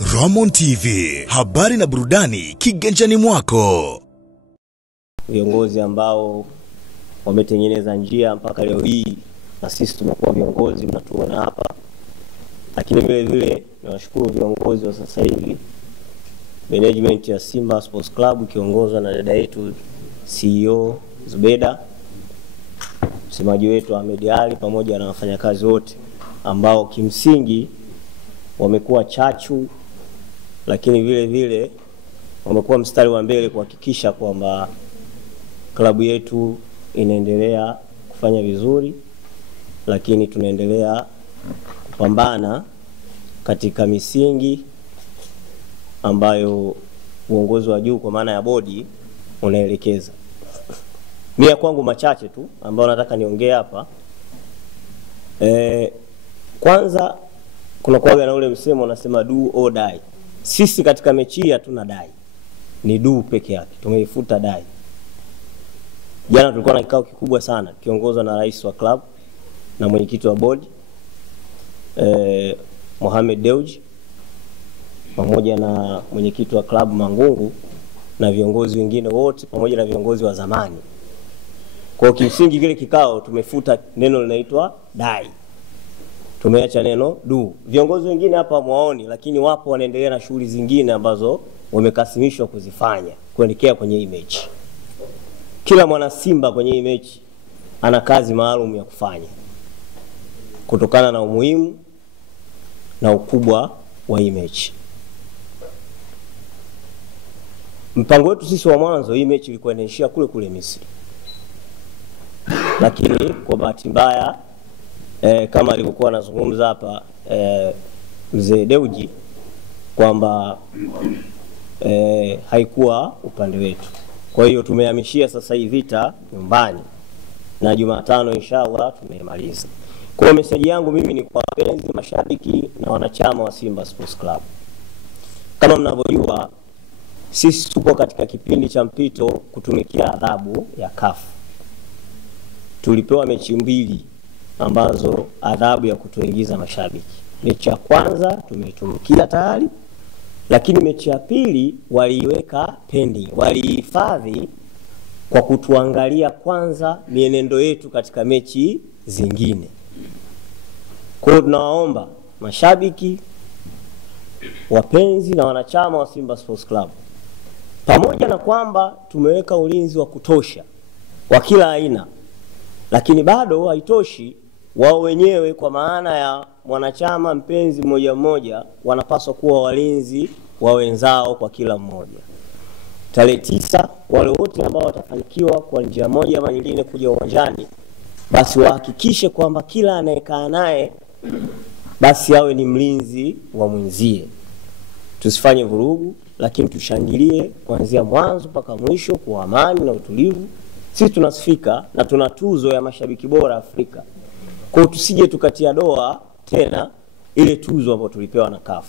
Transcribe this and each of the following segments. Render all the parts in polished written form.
Ramon TV, habari na burudani kiganjani mwako. Viongozi ambao wametengeneza njia mpaka leo hii na sisi tumekuwa viongozi mnatuona hapa. Lakini vile vile nawashukuru viongozi wa sasa hivi, management ya Simba Sports Club kiongozwa na dada yetu CEO Zubeda, msemaji wetu Ahmed Ali, pamoja na wafanyakazi wote ambao kimsingi wamekuwa chachu, lakini vile vile wamekuwa mstari wa mbele kuhakikisha kwamba klabu yetu inaendelea kufanya vizuri, lakini tunaendelea kupambana katika misingi ambayo uongozi wa juu kwa maana ya bodi unaelekeza. Mimi kwangu machache tu ambao nataka niongee hapa. Kwanza kuna kuwaga na ule msemo unasema do or die. Sisi katika mechi hii hatuna dai. Ni do peke yake. Tumeifuta dai. Jana tulikuwa na kikao kikubwa sana kiongozwa na rais wa club na mwenyekiti wa board Mohamed Dewji, pamoja na mwenyekiti wa club Mangungu na viongozi wengine wote pamoja na viongozi wa zamani. Kwa kimsingi kile kikao tumefuta neno linaloitwa dai. Tumeacha neno do. Viongozi wengine hapa muaoni, lakini wapo wanaendelea na shughuli zingine ambazo wamekasimishwa kuzifanya kuelekea kwenye hii mechi. Kila mwana Simba kwenye hii mechi ana kazi maalum ya kufanya kutokana na umuhimu na ukubwa wa hii mechi. Mpango wetu sisi wa mwanzo, hii mechi ilikuwa inaishia kule Misri. Lakini kwa bahati mbaya kama alivyokuwa anazungumza hapa mzee Dewji kwamba haikuwa upande wetu. Kwa hiyo tumehamishia sasa hii vita nyumbani na Jumatano inshallah tumemaliza. Kwa message yangu mimi ni kwa wapenzi, mashabiki na wanachama wa Simba Sports Club. Kama mnavyojua sisi tupo katika kipindi cha mpito kutumikia adhabu ya CAF. Tulipewa mechi mbili ambazo adhabu ya kutoingiza mashabiki. Mechi ya kwanza tumeitumikia tayari, lakini mechi ya pili waliiweka pending, walihifadhi kwa kutuangalia kwanza mienendo yetu katika mechi zingine. Kwa hiyo tunawaomba mashabiki, wapenzi na wanachama wa Simba Sports Club, pamoja na kwamba tumeweka ulinzi wa kutosha wa kila aina, lakini bado haitoshi. Wao wenyewe kwa maana ya mwanachama mpenzi mmoja mmoja wanapaswa kuwa walinzi wa wenzao kwa kila mmoja. Tarehe 9 wale wote ambao watafanikiwa kwa njia moja ama nyingine kuja uwanjani, basi wahakikishe kwamba kila anayekaa naye basi awe ni mlinzi wa mwenzie. Tusifanye vurugu, lakini tushangilie kuanzia mwanzo mpaka mwisho kwa amani na utulivu. Sisi tunasifika na tuna tuzo ya mashabiki bora Afrika. Kwa tusije tukatia doa tena ile tuzo ambayo tulipewa na CAF.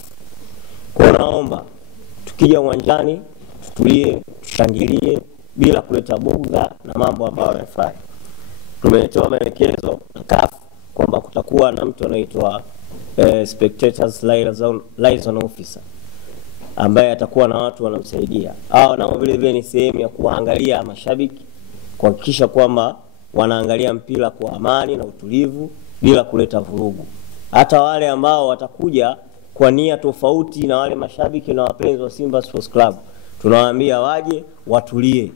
Kwa naomba tukija uwanjani tutulie, tushangilie bila kuleta bugdha na mambo ambayo yanafanya. Tumetoa maelekezo na CAF kwamba kutakuwa na mtu anaitwa spectators liaison officer ambaye atakuwa na watu wanamsaidia. Hao nao vile vile ni sehemu ya kuangalia mashabiki, kuhakikisha kwamba wanaangalia mpira kwa amani na utulivu bila kuleta vurugu. Hata wale ambao watakuja kwa nia tofauti na wale mashabiki na wapenzi wa Simba Sports Club, tunawaambia waje watulie.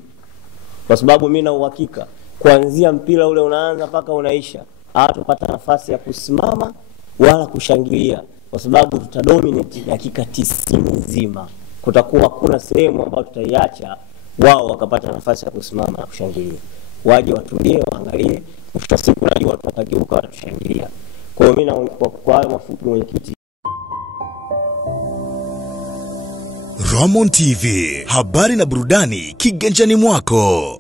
Kwa sababu mimi na uhakika kuanzia mpira ule unaanza mpaka unaisha, hatupata nafasi ya kusimama wala kushangilia, kwa sababu tutadominate dakika 90 nzima. Kutakuwa hakuna sehemu ambayo tutaiacha wao wakapata nafasi ya kusimama na kushangilia. Waje watulie, waangalie, mwisho siku najua watu watageuka watatushangilia. Kwa hiyo mimi kwa mafupi mwenyekiti. Ramon TV, habari na burudani kiganjani mwako.